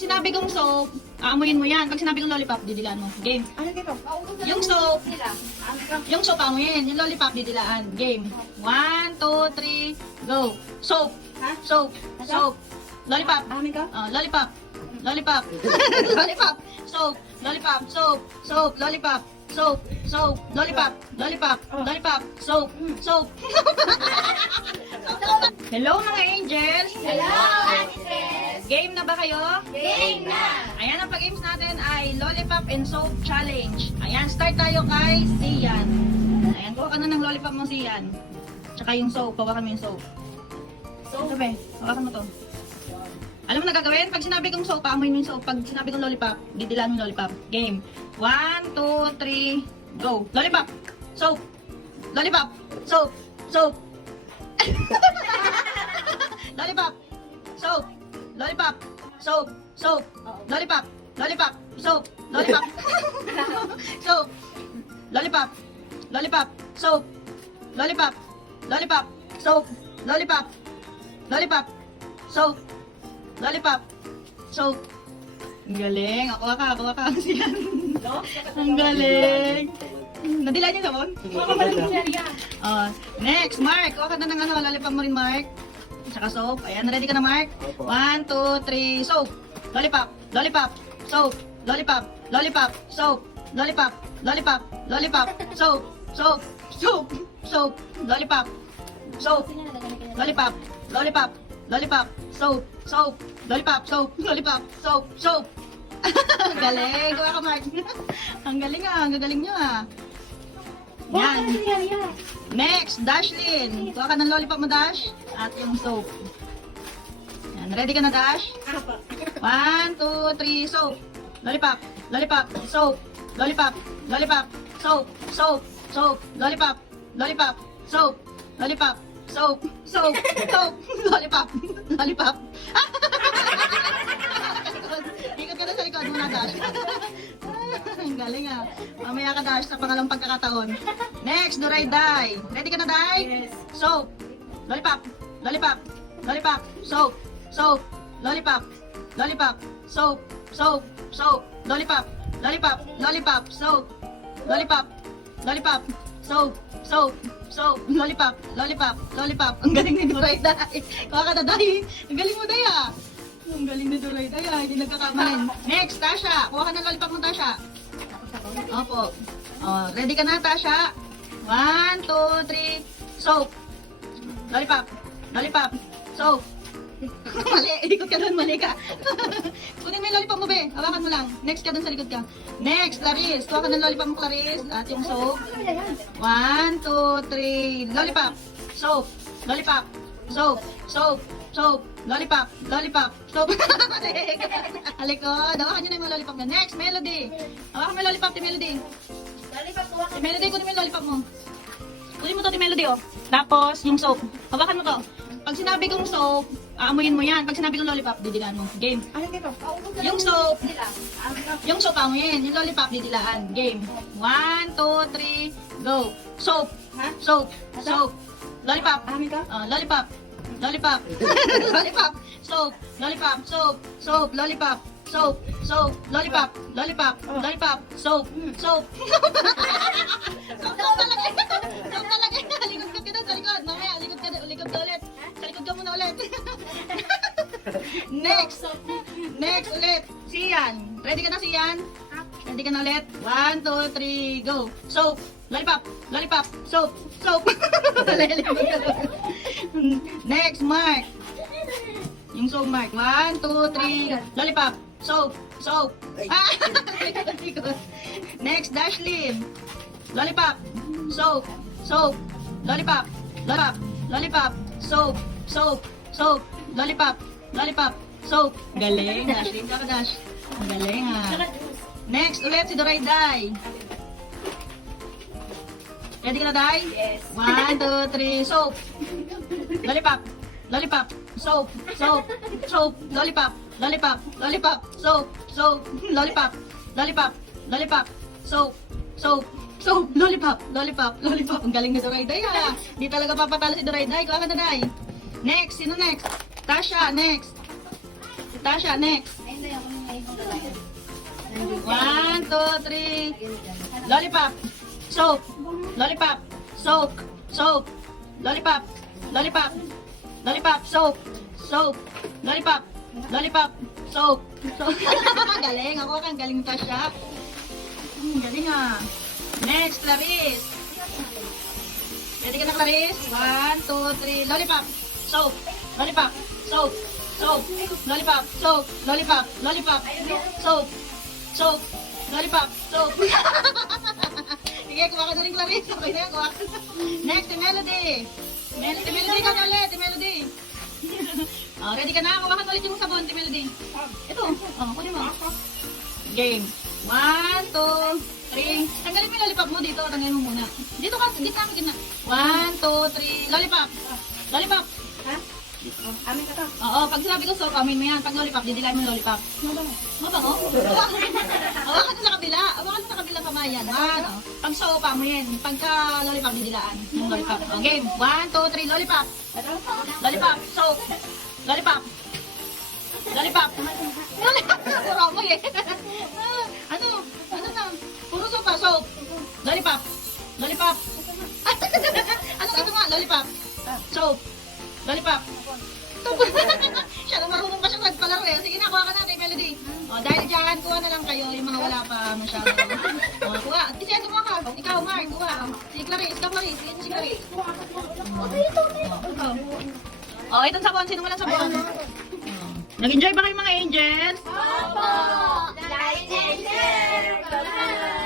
sinabi kong soap, aamuyin mo yan. Pag sinabi kong lollipop, didilaan mo. Game. Ano dito? Yung soap, yung soap aamuyin. Yung lollipop, didilaan. Game. 1, 2, 3, go. Soap. Soap. Soap. Lollipop. Amin ka? Lollipop. Lollipop. Lollipop. Soap. Lollipop. Soap. Soap. Lollipop. Soap. Soap. Lollipop. Lollipop. Lollipop. Soap. Soap. Hello mga angels. Hello, Ate Game na ba kayo? Game na! Ayan, ang pag-games natin ay Lollipop and Soap Challenge. Ayan, start tayo kay Sian. Ayan, kuha ka na ng lollipop mo, Sian. Tsaka yung soap, hawakan mo yung soap. Sabi, hawakan mo to. Alam mo na gagawin? Pag sinabi kong soap, paamoy mo yung soap. Pag sinabi kong lollipop, didilaan mo yung lollipop. Game. 1, 2, 3, go. Lollipop. Soap. Lollipop. Soap. Soap. Lollipop. Soap. Lollipop. Soap. Soap. Lollipop. Lollipop. Soap. Lollipop. Soap. Lollipop. Lollipop. Soap. Lollipop. Lollipop. Soap. Lollipop. Lollipop. Soap. Lollipop. Soap. Ang galing. Ako ka. Siyan. Ang galing. Nadilaan niyo sabon? Next, Mark. Kuha ka na ng lollipop mo rin, Mark. Saka soap. Ayan, ready ka na, Mark? 1, 2, 3, soap. Lollipop. Lollipop. Soap. Lollipop. Lollipop. Soap. Lollipop. Lollipop. Lollipop. Soap. Soap. Soap. Soap. Lollipop. Soap. Lollipop. Lollipop. Lollipop. Soap. Soap. Lollipop. Soap. Lollipop. Soap. Soap. Galing. Kuha ka, Mark. Ang galing ah. Ang gagaling nyo ah. Yan. Next, Dashlyn. Kuha ka ng lollipop mo, Dash. At yung soap. Yan. Ready ka na, Dash? 1, 2, 3, soap. Lollipop. Lollipop. Soap. Lollipop. Lollipop. Soap. Soap. Soap. Lollipop. Lollipop. Soap. Lollipop. Soap. Soap. Soap. Lollipop. Lollipop. Ikot ka na sa likod mo na, Dash. Ang galing ah. Mamaya ka, Dash, sa pangalawang pagkakataon. Next, Duray Day. Ready ka na, Day? Yes. Soap. Lollipop. Lollipop. Lollipop. Soap. Soap. Lollipop. Lollipop. Soap. Soap. Soap. Lollipop. Lollipop. Lollipop. Soap. Lollipop. Lollipop. Soap. Soap. Soap. Lollipop. Lollipop. Lollipop. Ang galing ni Duray Day. Kuha ka na, Day. Ang galing mo, Day ah. Ang galing ni Duray Day ah. Hindi nagkakamalin. Next, Tasha. Kuha ka ng lollipop mo, Tasha. Opo. Ready ka na, Tasha? 1, 2, 3, soap. Lollipop. Lollipop. Soap. Mali. Ikot ka doon. Mali ka. Kunin mo yung lollipop mo, be. Hawakan mo lang. Next ka doon sa likod ka. Next, Clarice. Kuha ka ng lollipop mo, Clarice. At yung soap. 1, 2, 3. Lollipop. Soap. Lollipop. Soap. Soap. Soap. Lollipop. Lollipop. Soap. Halikod. Hawakan nyo na yung mga lollipop na. Next, Melody. Hawakan mo yung lollipop, ti Melody. Ti Melody, kunin mo yung lollipop mo. Kunin mo to, ti Melody, oh. Tapos, yung soap. Hawakan mo to. Pag sinabi kong soap, aamuyin mo yan. Pag sinabi kong lollipop, didilaan mo. Game. Ano dito? Yung soap aamuyin. Yung lollipop, didilaan. Game. 1, 2, 3, go. Soap. Soap. Soap. Lollipop. Amin ka? Lollipop. Lollipop. Lollipop. Soap. Lollipop. Soap. Soap. Lollipop. Soap. Soap. Lollipop. Lollipop. Lollipop. Soap. Soap. Soap talaga. Soap talaga. Likod ka doon sa likod. Mamaya, likod ka ulit. Sa likod ka muna ulit. Next. Next ulit. Sian. Ready ka na, Sian? Ready ka na ulit? 1, 2, 3, go. Soap. Lollipop. Lollipop. Soap. Soap. Next, Mark. Yung soap, Mark. 1, 2, 3. Lollipop. Soap. Soap. Next, Dashlyn. Lollipop. Soap. Soap. Lollipop. Lollipop. Lollipop. Soap. Soap. Soap. Lollipop. Lollipop. Soap. Galing, Dashlyn. Kaka, Dash. Galing, ha. Next, ulit si Duray Day. Ready ka na, Day? Yes. 1, 2, 3, soap. Lollipop. Lollipop. Soap. Soap. Soap. Lollipop. Lollipop. Lollipop. Soap. Soap. Lollipop. Lollipop. Lollipop. Soap. Soap. Soap. Lollipop. Lollipop. Lollipop. Ang galing na Duray Day ha. Di talaga papatalo si Duray Day. Kuha ka na, Day. Next. Sino next? Tasha. Next. Si Tasha. Next. Ayun na yung 1, 2, 3. Lollipop. Soap. Lollipop. Soap. Soap. Lollipop. Lollipop. Lollipop. Soap. Soap. Lollipop. Lollipop. Soap. Soap. Galing. Ako kang galing ka siya. Galing ah. Next, Clarice. Ready ka na, Clarice? 1, 2, 3. Lollipop. Soap. Lollipop. Soap. Soap. Lollipop. Soap. Lollipop. Lollipop. Soap. Soap. Lollipop. Soap. Sige, kuha ka na rin, Clarice. Okay na yan, kuha ka. Next, si Melody. Melody ka na ulit, si Melody. Oh, ready ka na? Kuha ka na ulit yung sabon, si Melody. Ito. Oh, kunin mo. Game. 1, 2, 3. Tanggalin mo yung lollipop mo dito. Tanggalin mo muna. Dito ka, dito ka, gitna. 1, 2, 3. Lollipop. Lollipop. Ha? Amin ka to. Oo, pag sinabi ko soap, amin mo yan. Pag lollipop, didilayin mo yung lollipop. Mabango? Hawakan mo sa kabila. Hawakan mo sa kabila pamayan. Ano? Pag soap, amin. Pagka lollipop, didilaan. Yung lollipop. Okay, 1, 2, 3. Lollipop. Lollipop. Soap. Lollipop. Lollipop. Lollipop. Puro mo eh. Ano? Ano na? Puro soap pa. Soap. Lollipop. Lollipop. Ano ito nga? Lollipop. Soap. Lollipop. Siya na marunong pa siya nagpalaro eh. Sige na, kuha ka natin, Melody. O, dahil dyan, kuha na lang kayo. Yung mga wala pa masyado. O, kuha. Kasi ito mga ka. Ikaw, Mark, kuha. Si Clarice, ikaw, Clarice. Sige, si Clarice. O, itong sabon. Sino walang sabon? Nag-enjoy ba kayo mga angels? Opo! Light and share! Bye-bye!